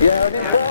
Yeah, it is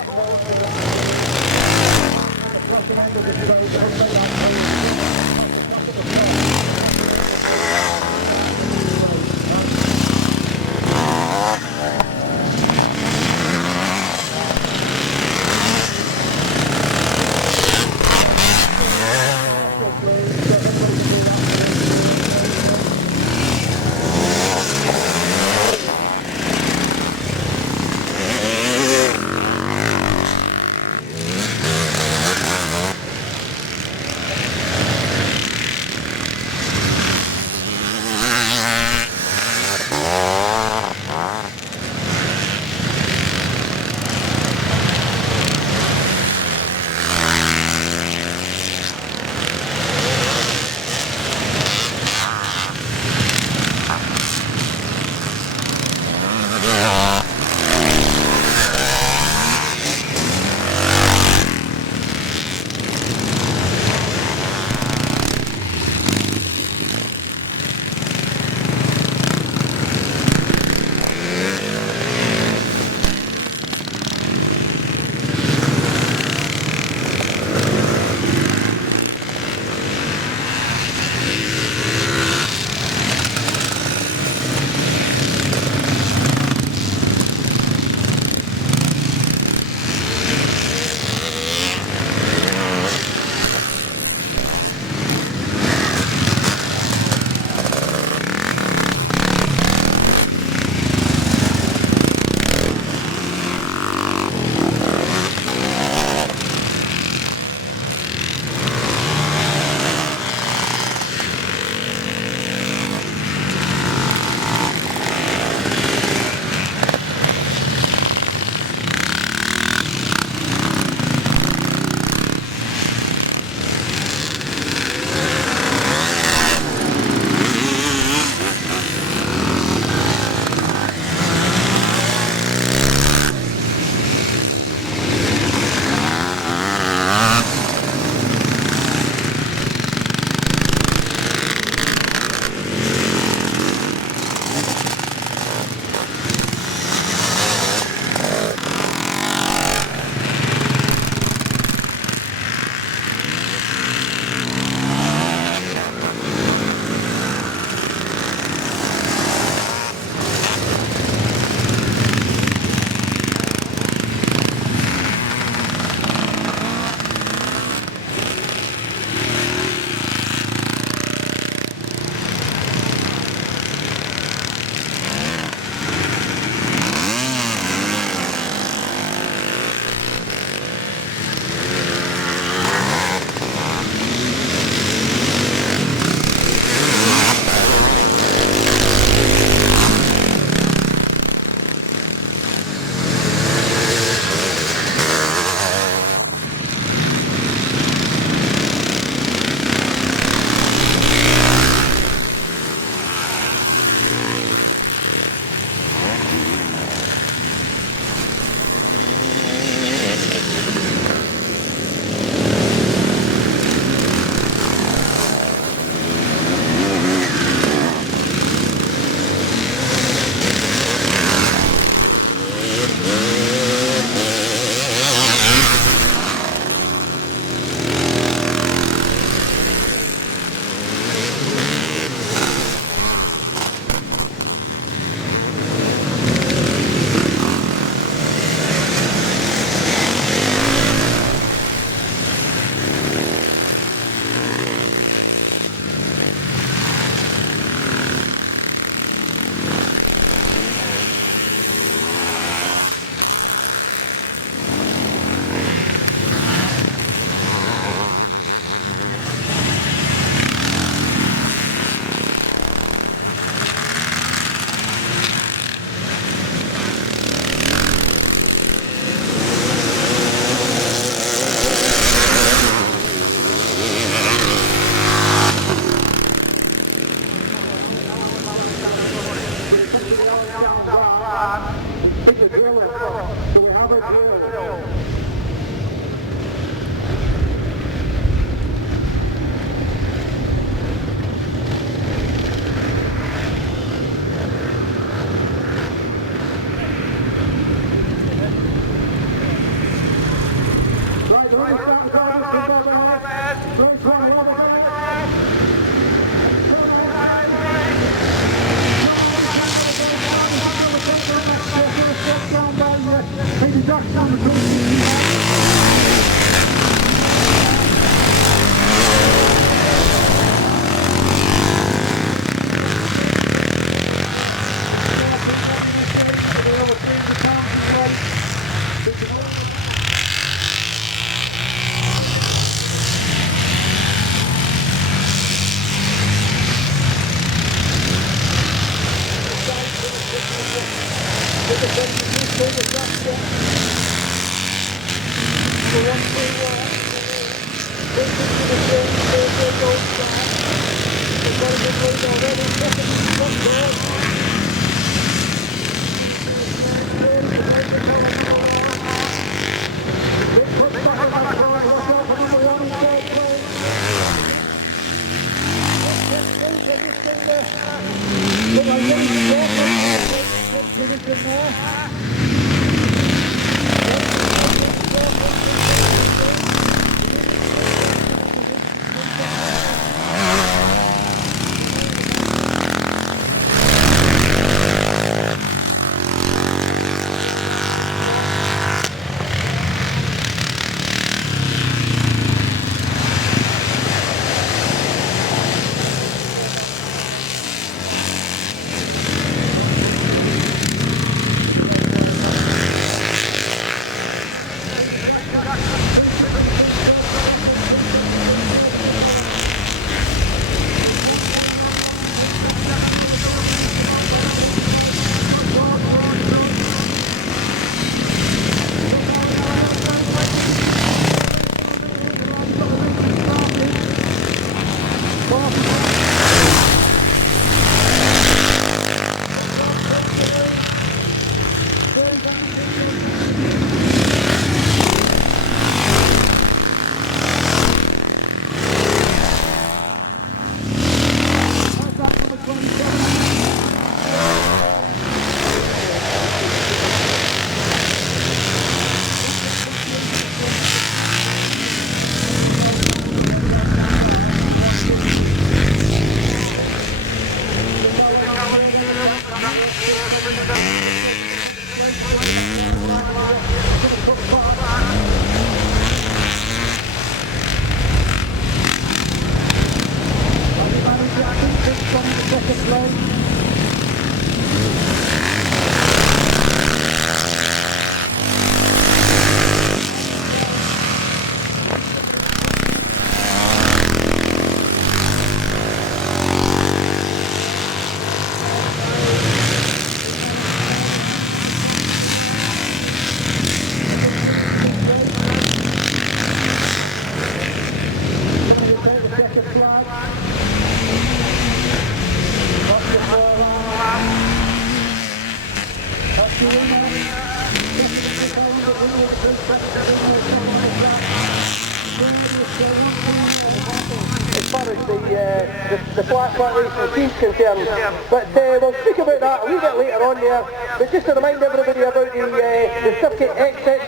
The flat racing team's concerned. But we'll speak about that a wee bit later on there. But just to remind everybody about the circuit exits,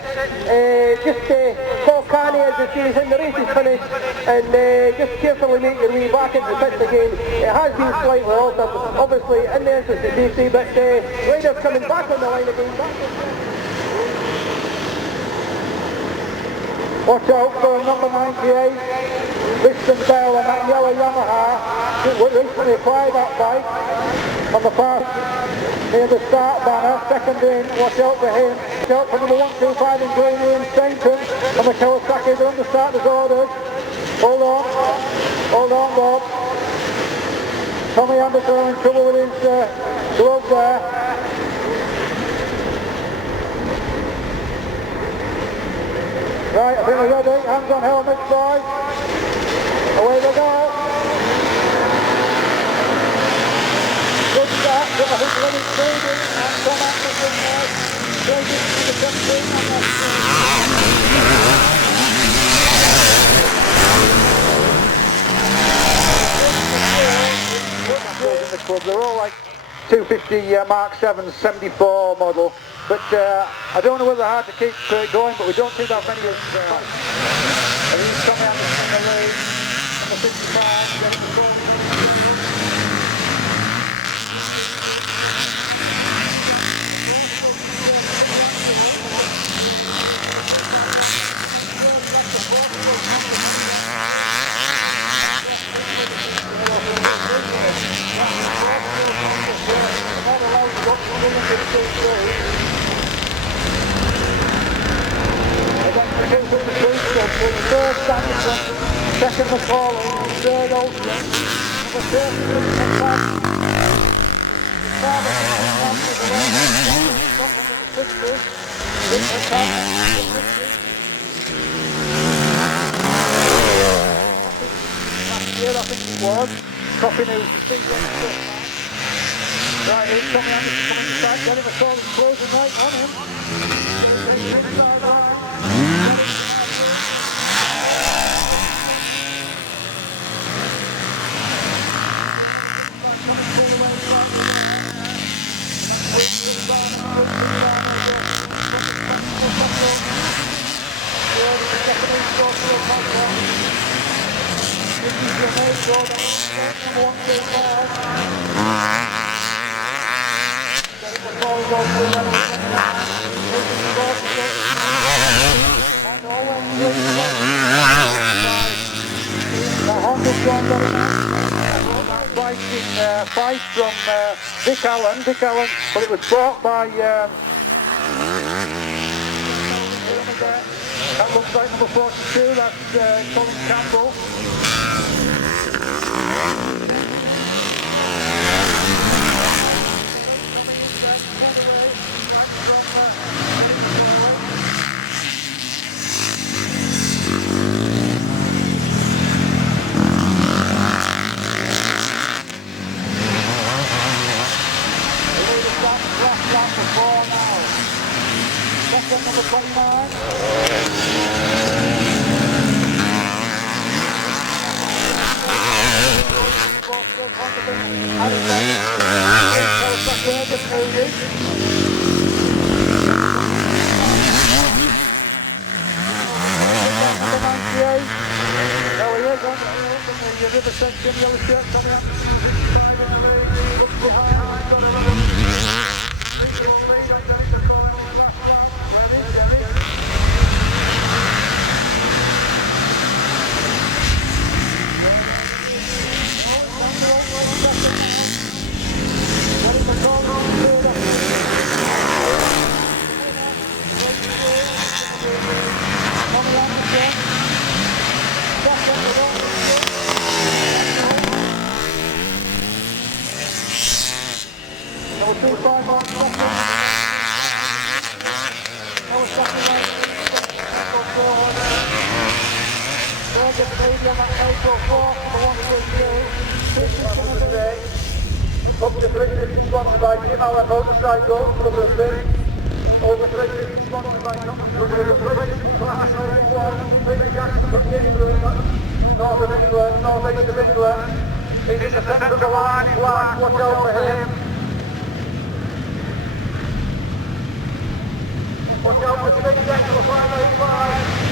just call Canny as the series when the race is finished, and just carefully make your way back into the pits again. It has been slightly altered, obviously in the interest of safety, but riders coming back on the line again. Watch out for number 98, Liston Bell, and that yellow Yamaha. We recently acquired that bike on the far near the start banner, second in. Watch out for him. Watch out for number 125 in green, Ian Stainton, and the Kawasaki. They're under starters orders. Hold on Bob. Tommy Anderson in trouble with his glove there. Right, I think we're ready. Hands on helmets, boys. Away they go. Good start. I think Lenny Stevens and Tom Anderson there. Straight into the front seat on that in the club. They're all like 250 Mark 7 74 model. But I don't know whether they're hard to keep going, but we don't see that many as he's coming out in the lead, number 55, getting the ball. First Anderson, second McCauley, third Olsen, number 30, I think it was, Coffee News, the speed Right, here's Tommy Anderson coming inside, getting a solid closing right on him. Bike from Dick Allen, but it was bought by that looks like number 42, that's Colin Campbell. Number 29. Sponsored by Jim Allen Motorcycle, Brother Big. Over 350 sponsored by Classic Peter Jackson from England, north of England, north-east of England. He's in the centre of the line, he's black, watch out for him. Watch out for the big deck of the 585.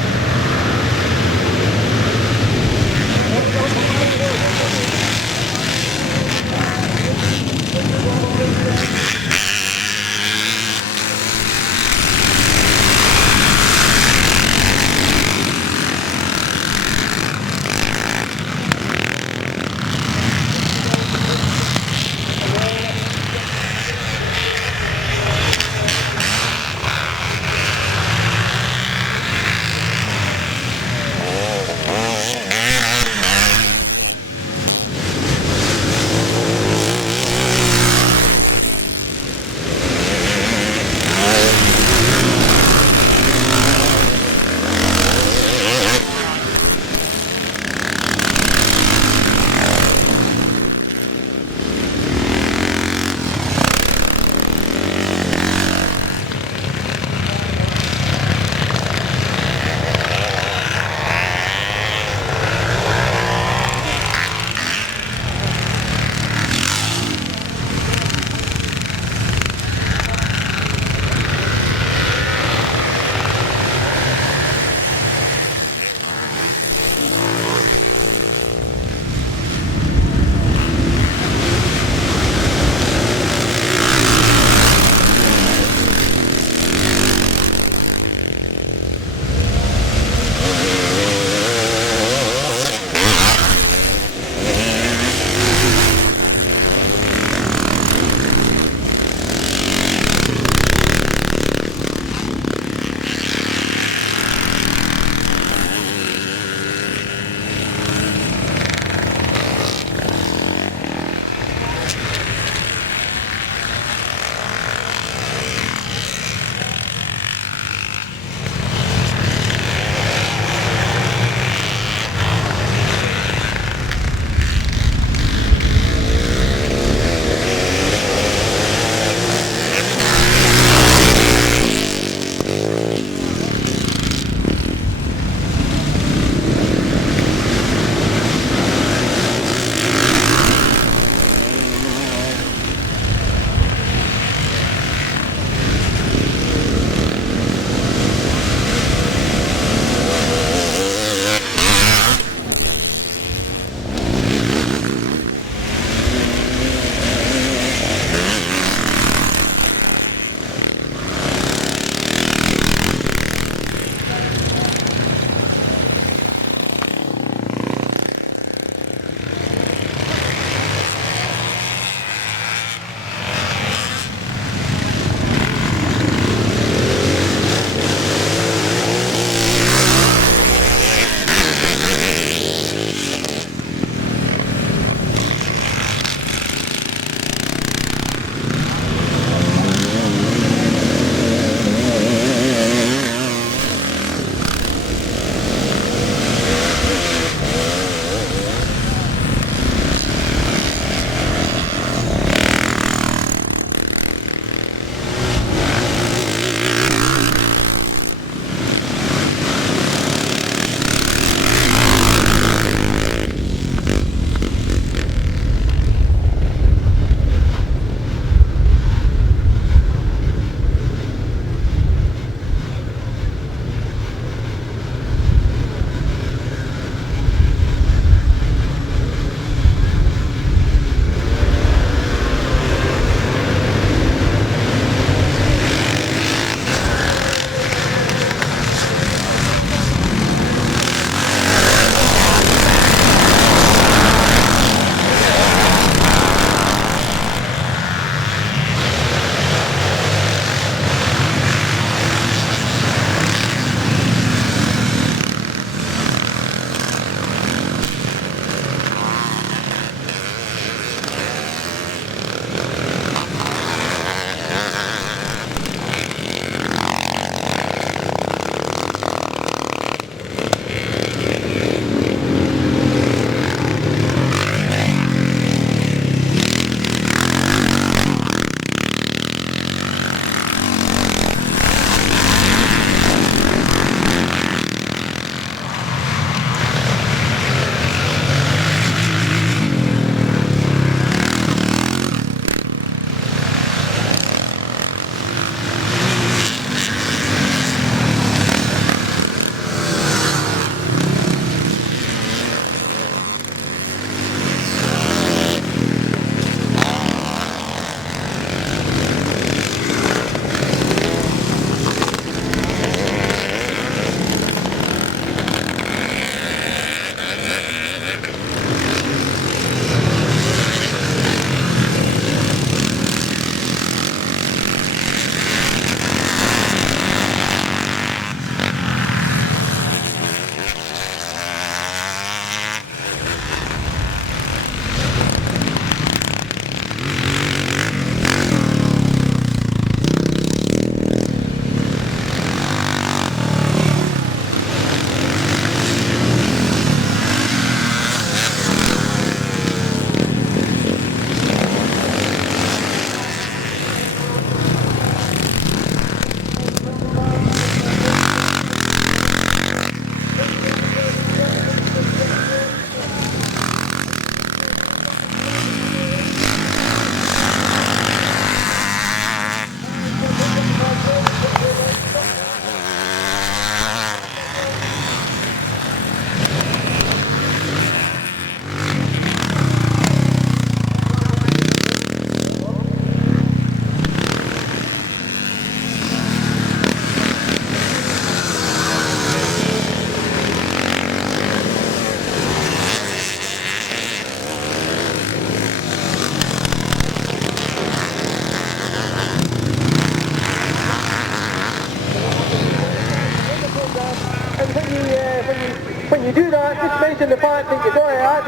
celebrating the fact that you're going at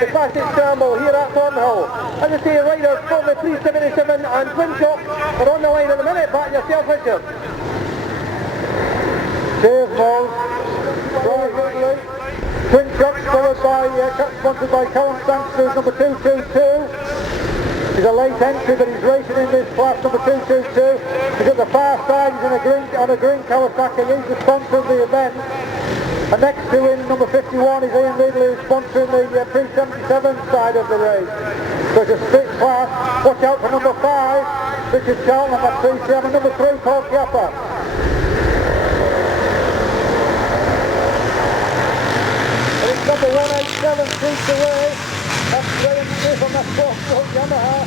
the Classic Scramble here at Thornhill. As I say, riders from the 377 and Twinshock are on the line in a minute. Back yourself, Richard. Cheers, Moles. Twinshock followed by, sponsored by calendar, number 222. He's a late entry, but he's racing in this class, number 222. He's at the far side, he's on a green Kawasaki. He's the sponsor of the event. And next to him, number 51, is Ian Ridley, who's sponsoring the pre-77 side of the race. So it's a split class. Watch out for number 5, Richard Charlton, that's PCM, and number 3, Paul Chiappa. And it's number 187, Keith away. That's Graham Smith on that 4-stroke Yamaha.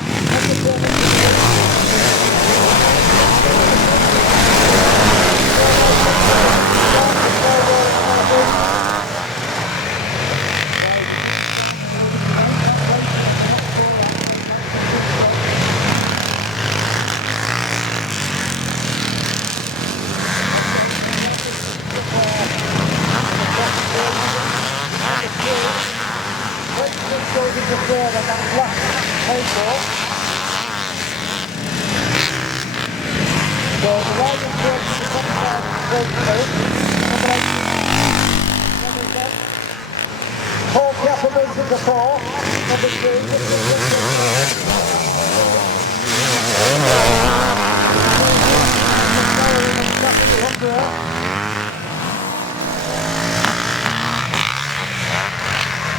Paul Chiappa moves into 4, number 2.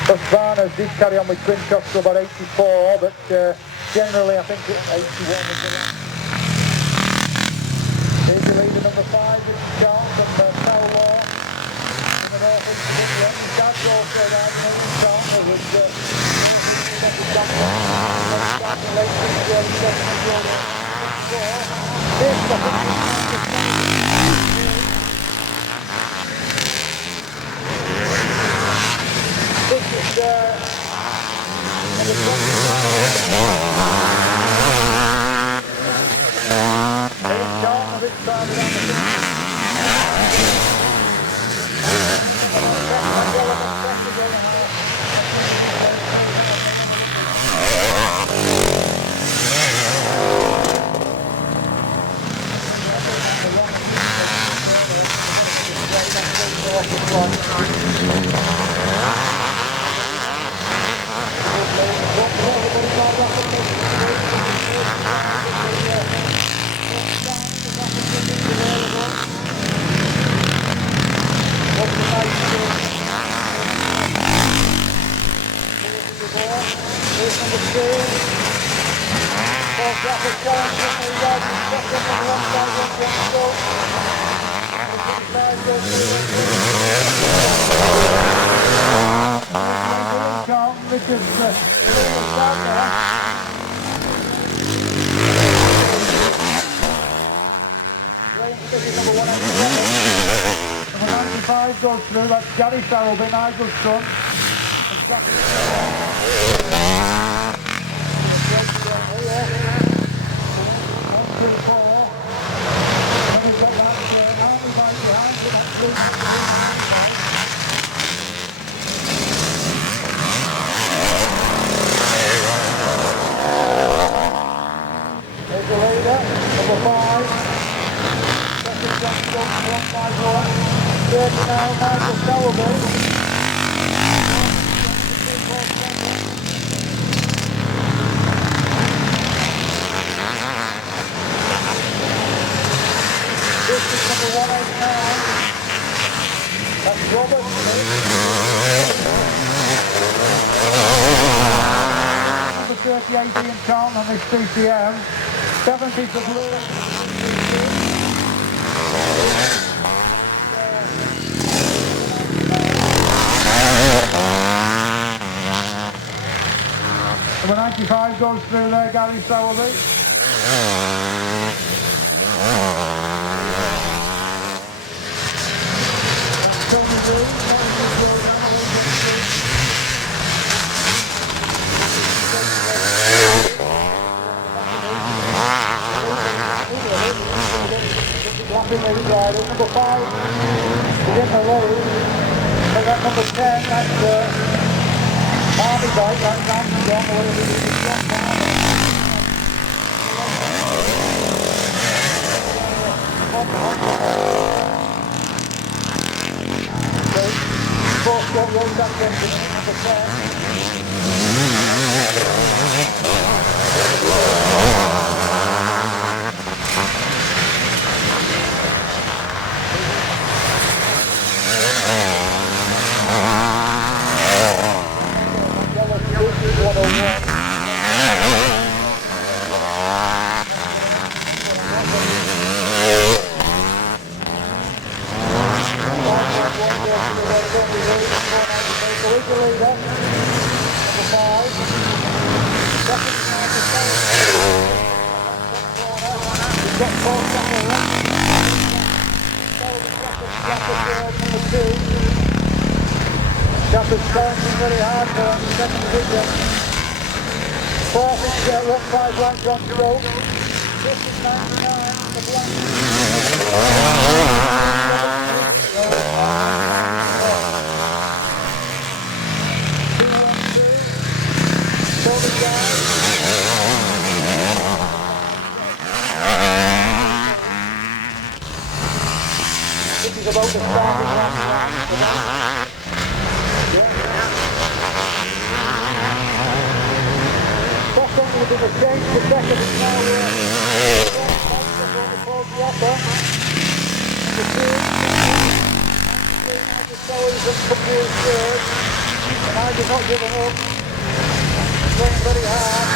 Thus Varners did carry on with Twinshock to about 84, but generally I think 81 is the last. Here's the leader, number 5, Richard Charles from Powell in the north east of England. His dad's also riding Ian Charles, who was goes through, that's Gary Sarrelby, Nigel's son. There's the leader, number 5. Second John Jones, 151. Third now, Michael Sarrelby. This is number 189. That's Robert Smith. Number 38 Ian Charlton on this PCM. 70 for Blue. Number 95 goes through there, Gary Sarrelby. Tony Green, Number 5 is in the road. And that number number 10, that's Army Bike, that's Armstrong, whatever it is, John Palmer. Fourth John Road, that's number Jumpers challenging very hard for second division. Fourth is Rock 5 Black John Stroke. Fifth is 99 for Black. This is about the starting line. Will be the change to second is now the upper. The two, the Sellers and Company's third. And I did not give up. Playing very hard.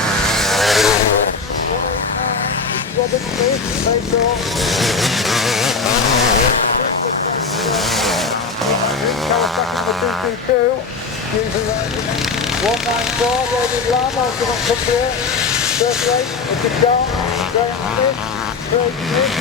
189, Robin Smith, face off. Second for 222. Usually 194, David Lamb, also from Cumbria. 38, Richard John, Graham Smith, Craig Smith.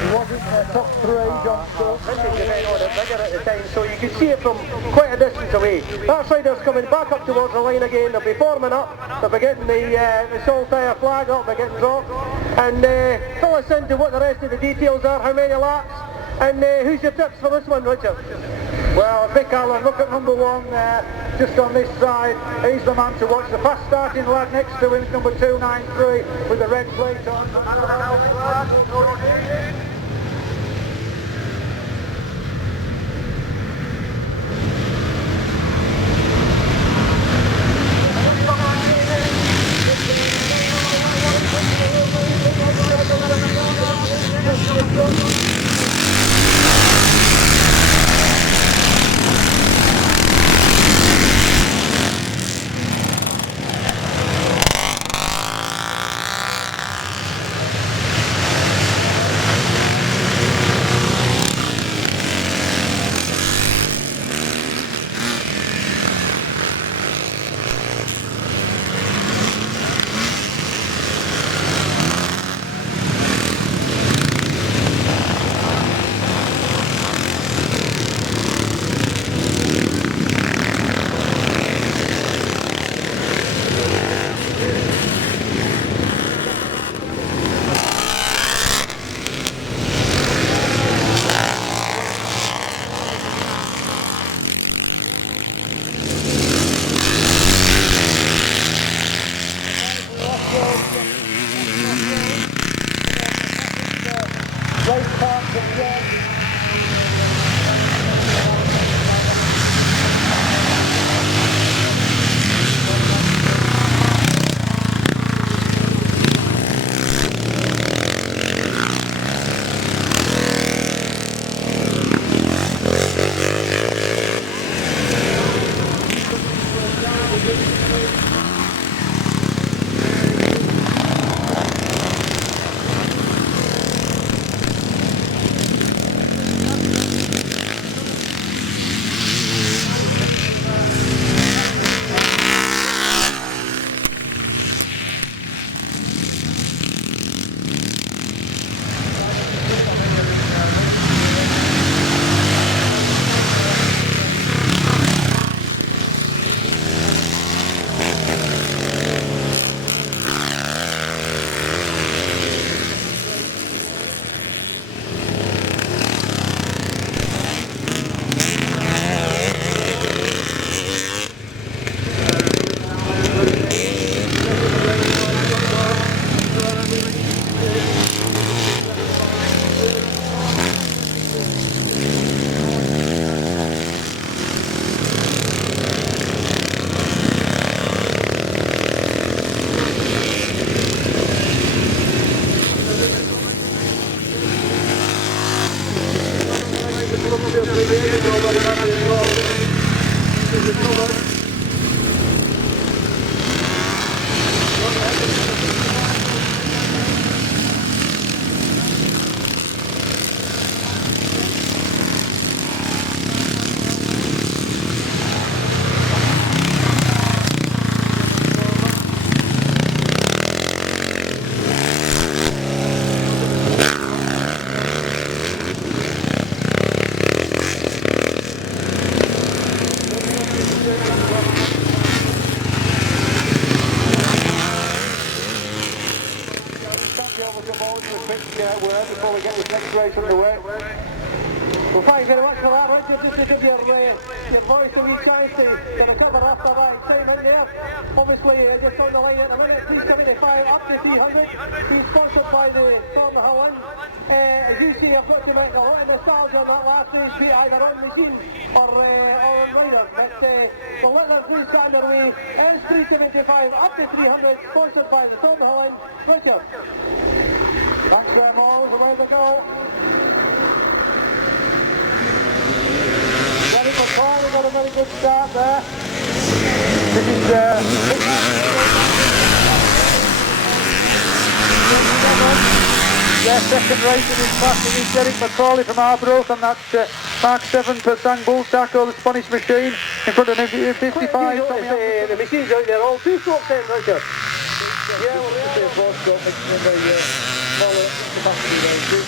He wasn't in the top three, John Stokes. Bigger at the time, so you can see it from quite a distance away. That sider's coming back up towards the line again. They'll be forming up. They'll be getting the Saltire flag up. They're getting dropped. And fill us into what the rest of the details are. How many laps? And who's your tips for this one, Richard? Well, Vic Allen, look at number one there, just on this side. He's the man to watch. The fast starting lad next to him is number 293 with the red plate on. Well, thank you very much for that, Richard. Just to give your voice and your chance to recover after that excitement there. Obviously, just on the line at the minute, 375 up to 300. He's sponsored by the Thornhill. As you see, I've got to make a lot of nostalgia on that last race, be either on machine or on rider. But the Littler's Race Saturday is 375 up to 300, sponsored by the Thornhill. Richard. Thanks very much. Away we go. Derek McCall got a very good start there. This is second race in his class is Derek McCauley from Arbroath, and that's Mark 7 for Sang Bultaco, the Spanish machine, in front of him 55. The machines out there, all two strokes in, Richard. Yeah, well, yeah. The four stroke mixing in the smaller capacity ranges.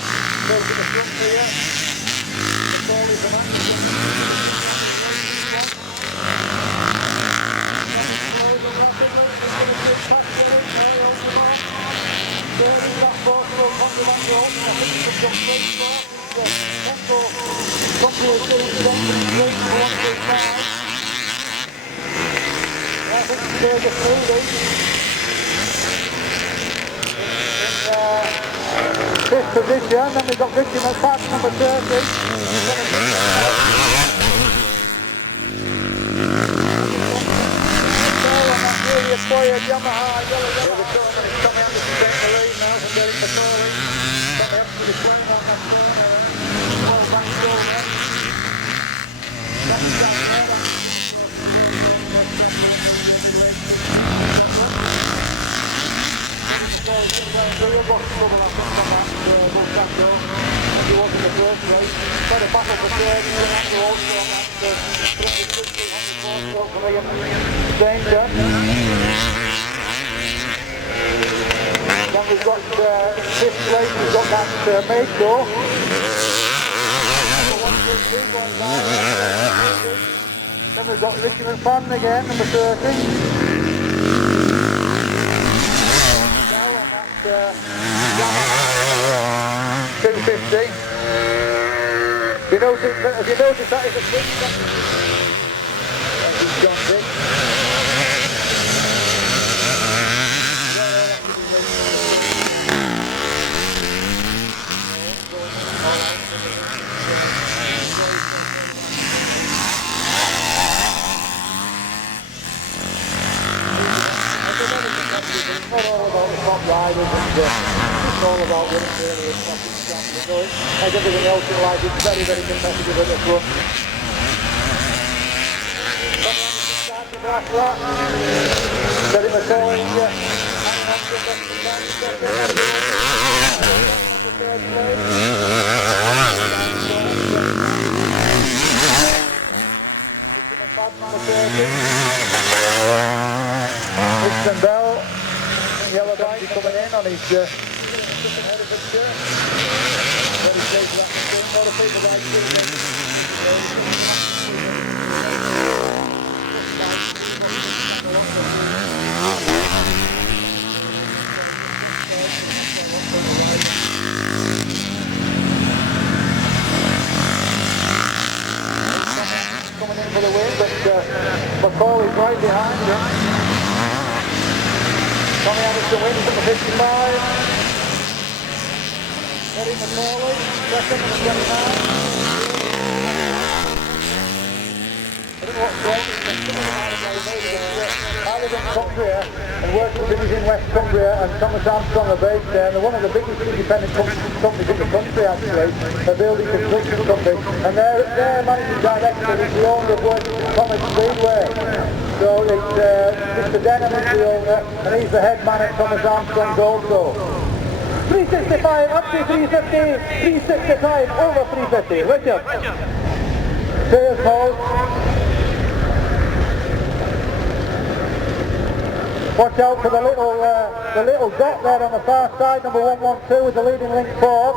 Goes to the front here. McCauley from fifth position, then we've got Richie McFadden, number 30. Really acquired Yamaha yellow Tommy Anderson taking the lead now from Derek McCauley. Tommy up to the 20 on that corner. Well back goal now. That's down there. The real box trouble I think on that Bultaco. He was in the first race. Tried to battle for third, he went out to also on that. Danger. Then we've got fifth place, we've got that Mako. Then we've got Richie McFadden again, number 30. Now on that 250. Have you noticed that is a switch? John Dick. It's not all about the top riders, it's all about winning really in classic scrambling. Like everything else in life, it's very, very competitive at the front. After that, Derek McCauley, Winston Bell, yellow bike coming in on his very pleased with that machine. A lot of people like coming in for the win, but McCauley's right behind him. Tommy Anderson wins from the 55. Derek McCauley, second from the 29. I don't know what's wrong with him. I live in Cumbria and work for Dinners in West Cumbria, and Thomas Armstrong are based there, and they're one of the biggest independent companies in the country actually, a building construction company, and their managing director is the owner of Worthington Comet Speedway. So it's Mr. Denham is the owner, and he's the head man at Thomas Armstrong's also. 365 up to 350, 365 over 350. Richard. Cheers, Paul. Watch out for the little dot there on the far side, number 112 with the leading link 4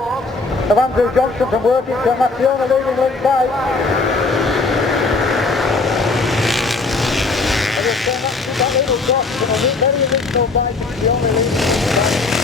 of Andrew Johnson from Worthington. That's the only leading link bike. And you'll see that little dot from a very original bike is the only leading link bike.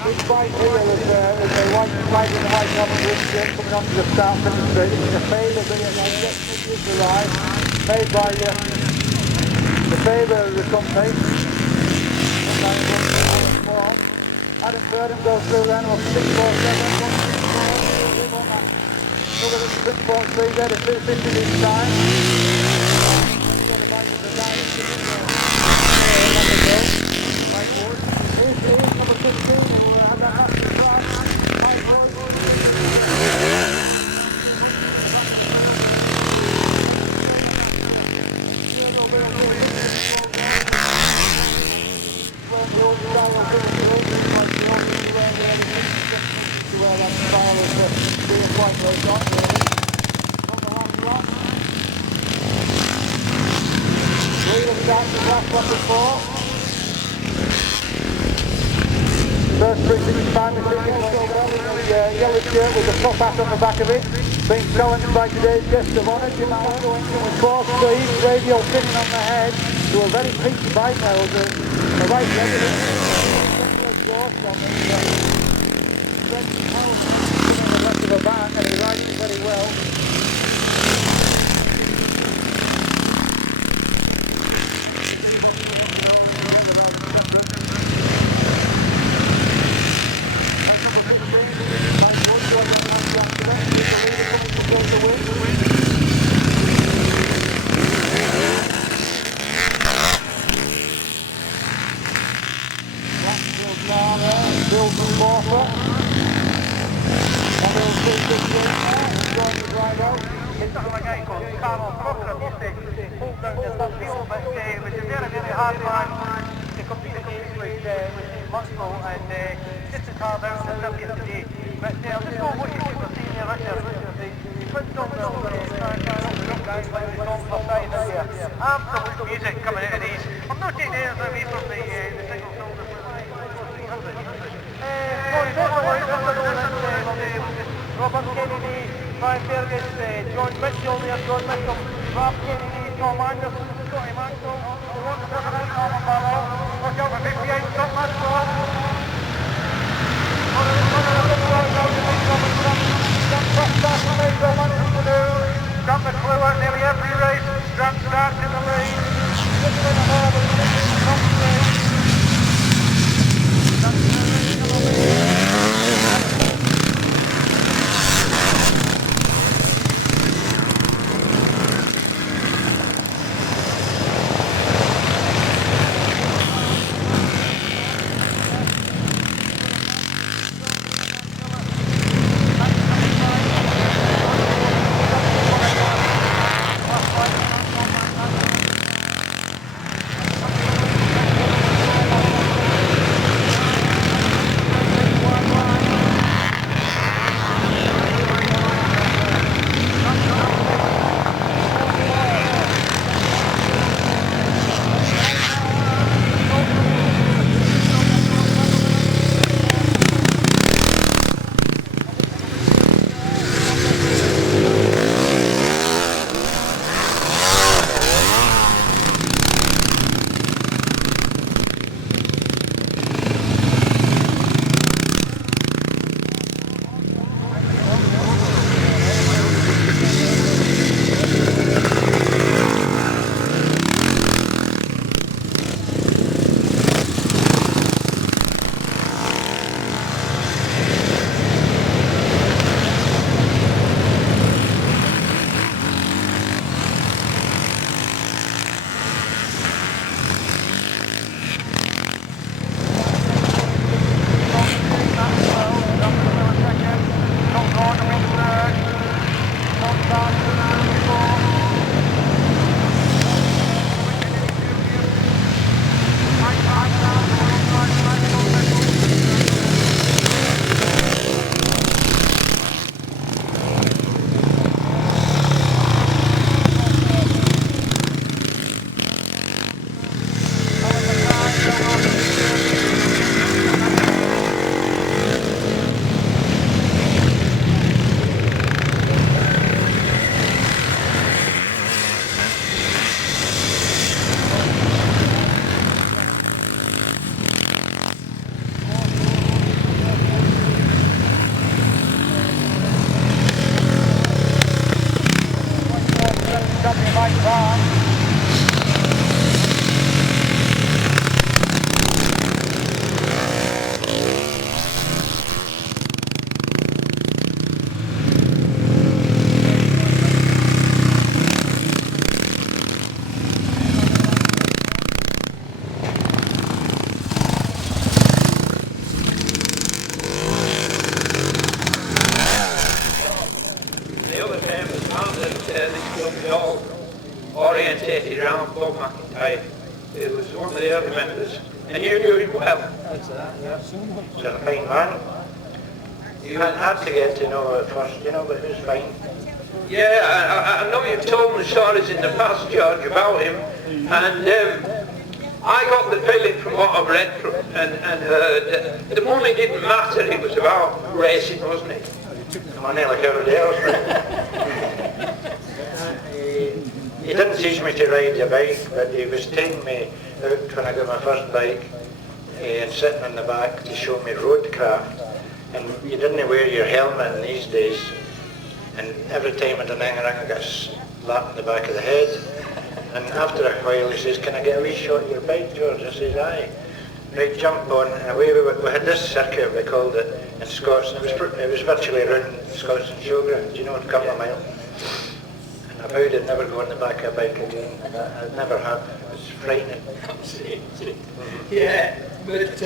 This bike here is a white flag in the white number coming onto the start finish straight. It's a Faber BMW ride made by the Faber company. Adam Ferdham goes through then on 647, 164, another 643 there, the 250 this time. The bike is a number 15, who had that massive crash. First 365 yellow shirt with a top hat on the back of it, being challenged by today's guest of honour, Jim Allen, with 4 speeds, radial fitting on the head, to a very peaky bike now, a right regular exhaust on the strength and power on the left of the back, and he rides it very well. Absolute music coming out of these. I'm not taking anything away from the single cylinder 300. Robert Kennedy, Brian Fergus, John Mitchell there, John Mitchell, Rob Kennedy, Tom Anderson, Scotty Maxwell, the one that's ever out on the barrel. Watch out for 58, Scott Maxwell. Jump the clue out nearly every race. Jump starts in the lead. Looking in the harbour, top three. next round. Orientated around Bob McIntyre, who was one of the other members, and you're doing well. That's that, yeah. He's a fine man. You had to get to know at first, you know, but he was fine. Yeah, I know you've told me stories in the past, George, about him, and I got the feeling from what I've read and heard that the money didn't matter, it was about racing, wasn't it? Money like everybody else. He didn't teach me to ride the bike, but he was taking me out when I got my first bike and sitting on the back to show me roadcraft. And you didn't wear your helmet in these days, and every time I done anything I got slapped in the back of the head. And after a while he says, "Can I get a wee shot of your bike, George?" I says, "Aye." Right, jump on, and away we had this circuit, we called it, in Scots, and it was virtually around Scots and Showground, you know, a couple of miles. And I vowed I'd never go on the back of a bike again, and it never happened. It was frightening. Yeah, but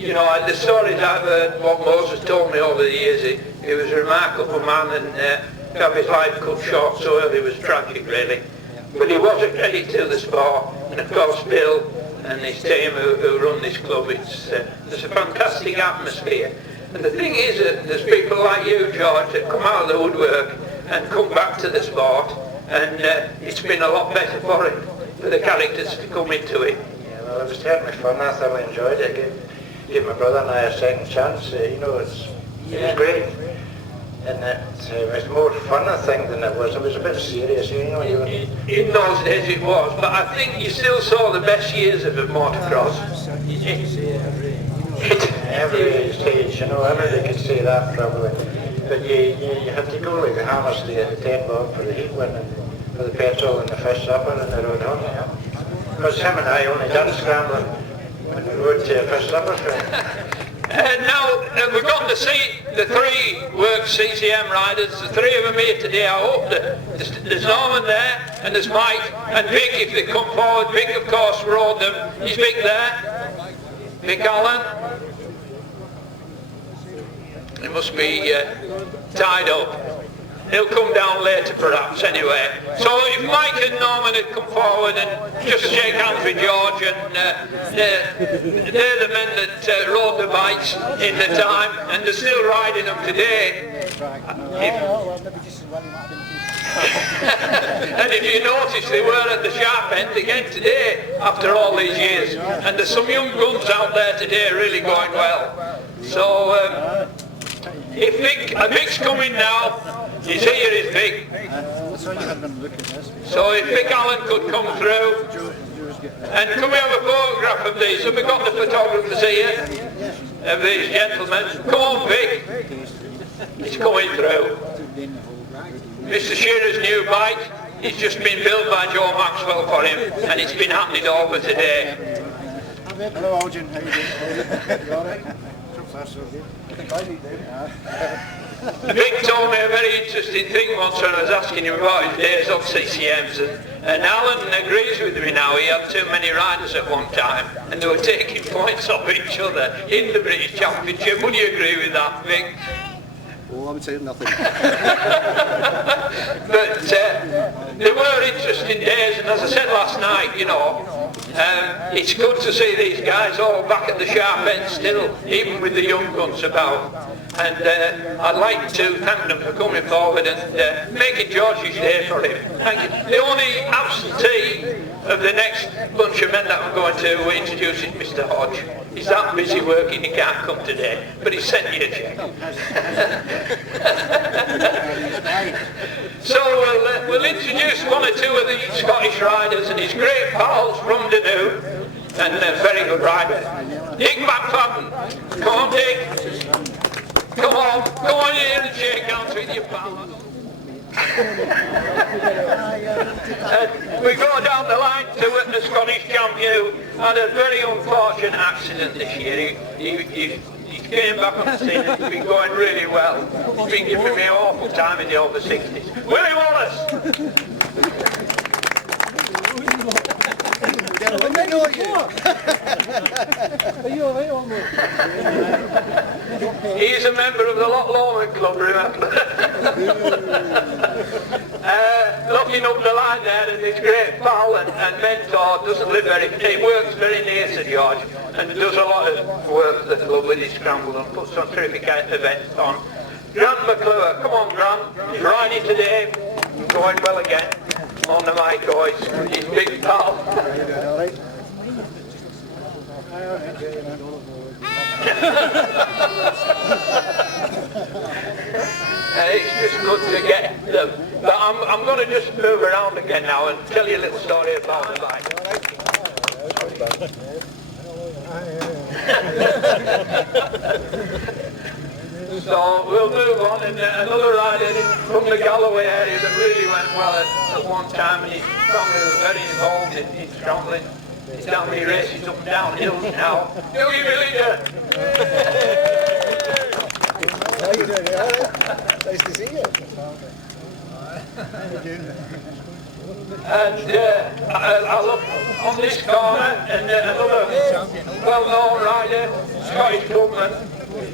you know, the stories I've heard, what Moses told me over the years, he was a remarkable man, and to have his life cut short so early was tragic, really. But he was a credit to the sport, and of course Bill and his team who run this club. There's a fantastic atmosphere. And the thing is that there's people like you, George, that come out of the woodwork and come back to the sport, and it's been a lot better for it, for the characters to come into it. Yeah, well, it was certainly fun. I thoroughly enjoyed it. Gave my brother and I a second chance. You know, it was great. And it was more fun, I think, than it was. It was a bit serious, you know. In those days it was, but I think you still saw the best years of the motocross. Every stage, you know, everybody could say that probably. But you had to go like the Hammersley at the 10 bob for the heat win and for the petrol and the fish supper and the road home. Yeah. Because him and I only done scrambling when we rode to a fish supper for Now we're going to see the three work CCM riders, the three of them here today. I hope that there's Norman there, and there's Mike, and Vic if they come forward. Vic of course rode them. Is Vic there? Vic Allen? He must be tied up. He'll come down later perhaps anyway. So if Mike and Norman had come forward and just shake hands with George, and they're the men that rode the bikes in the time, and they're still riding them today. And if you notice, they were at the sharp end again today after all these years, and there's some young guns out there today really going well. So if Vic's coming now, he's here, is Vic. So if Vic Allen could come through, and can we have a photograph of these? Have we got the photographers here of these gentlemen? Come on, Vic. He's coming through. Mr. Shearer's new bike, it's just been built by Joe Maxwell for him, and it's been handed over today. Hello, Algin. How you doing? You all right? So far, so good. I think I need them. Vic told me a very interesting thing once when I was asking him about his days on CCMs, and Alan agrees with me now. He had too many riders at one time, and they were taking points off each other in the British Championship. Would you agree with that, Vic? Oh, I would say nothing. But they were interesting days, and as I said last night, you know, it's good to see these guys all back at the sharp end still, even with the young guns about. And I'd like to thank them for coming forward and making George's day for him. Thank you. The only absentee of the next bunch of men that I'm going to introduce is Mr. Hodge. He's that busy working he can't come today, but he sent you a cheque. So we'll introduce one or two of the Scottish riders and his great pals from Danu, and a very good rider. Dick McFadden. Come on, Dick. Come on here and shake hands with your pal. We go down the line to the Scottish champion who had a very unfortunate accident this year. He came back on the scene and he's been going really well. He's been giving me an awful time in the over 60s. Willie Wallace! I know you. Are you alright almost? He's a member of the Loch Lomond Club, remember? Looking up the line there, and his great pal and mentor doesn't live he works very near Sir George and does a lot of work at the club with his scramble and puts on terrific events on. Grant McClure, come on Grant, he's riding today, going well again on the mic, his big pal. It's just good to get them. But I'm going to just move around again now and tell you a little story about the bike. So we'll move on, and another rider from the Galloway area that really went well at one time, and his family was very involved in scrambling. He's down the races up and down hills now. Dougie Milliner! How you doing? You all right? Nice to see you. And I look on this corner, and another well-known rider, Scottish Clubman,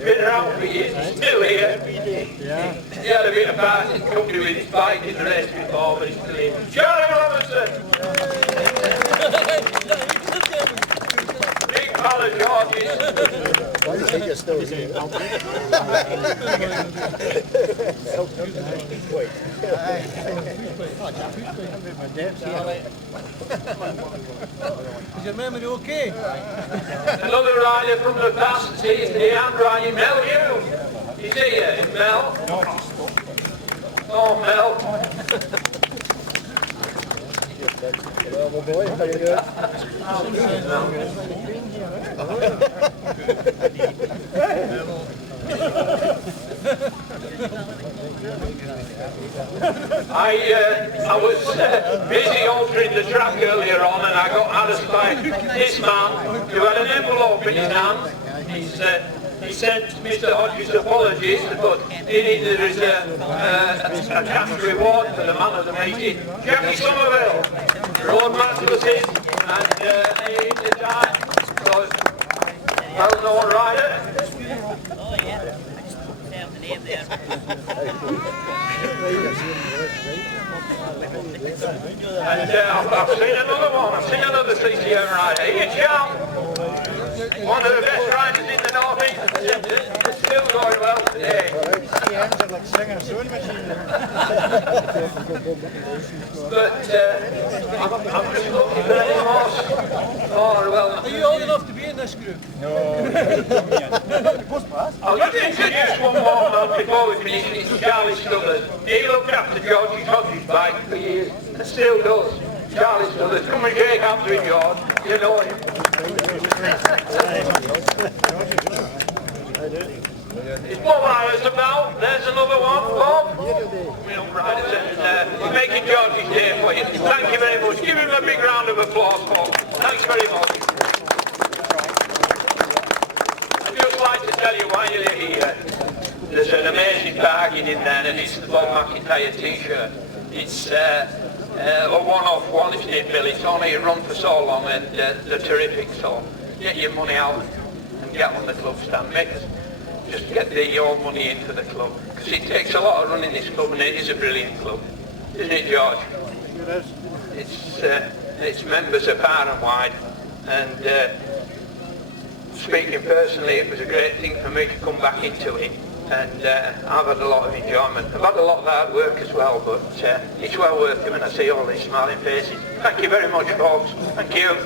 been around for years, he's still here. He had a bit of passing company with his bike in the race before, but he's still here. Charlie Robinson! Big pal of George's. Why do you think you're still here? Is your memory okay? Another rider from the past is the handwriting, Mel Hughes. He's here, Mel. Oh, Mel. Hello, boy. How you doing? I was busy altering the track earlier on, and I got asked by this man who had an envelope in his hand. He sent Mr. Hodges apologies, but he needed a cash reward for the man of the meeting. Jackie Somerville, road match was in, and he hit the time. So, well-known rider. Oh yeah, I just found the name there. And I've seen another one, I've seen another CCM rider. Ian Chow, one of the best riders in the North East, still going well today. But I'm just looking for any more well. Are you old enough to be in this group? I'll just introduce one more man before we finish. It's Charlie Struthers. He looked after George Hodges' bike for years and still does. Charlie Struthers, come and shake hands with George. You know him. Is Bob Ayers about? There's another one, Bob. Real riders, and he's making George's day for you. Thank you very much. Give him a big round of applause, Bob. Thanks very much. I'd just like to tell you why you're here. There's an amazing bargain in there, and it's the Bob McIntyre t-shirt. It's a one-off one, isn't it, Bill? It's only run for so long, and they're terrific. So get your money out and get on the club stand. Just get your money into the club, because it takes a lot of running this club, and it is a brilliant club, isn't it, George? It is. Its members are far and wide, and speaking personally, it was a great thing for me to come back into it, and I've had a lot of enjoyment. I've had a lot of hard work as well, but it's well worth it when I see all these smiling faces. Thank you very much, folks. Thank you.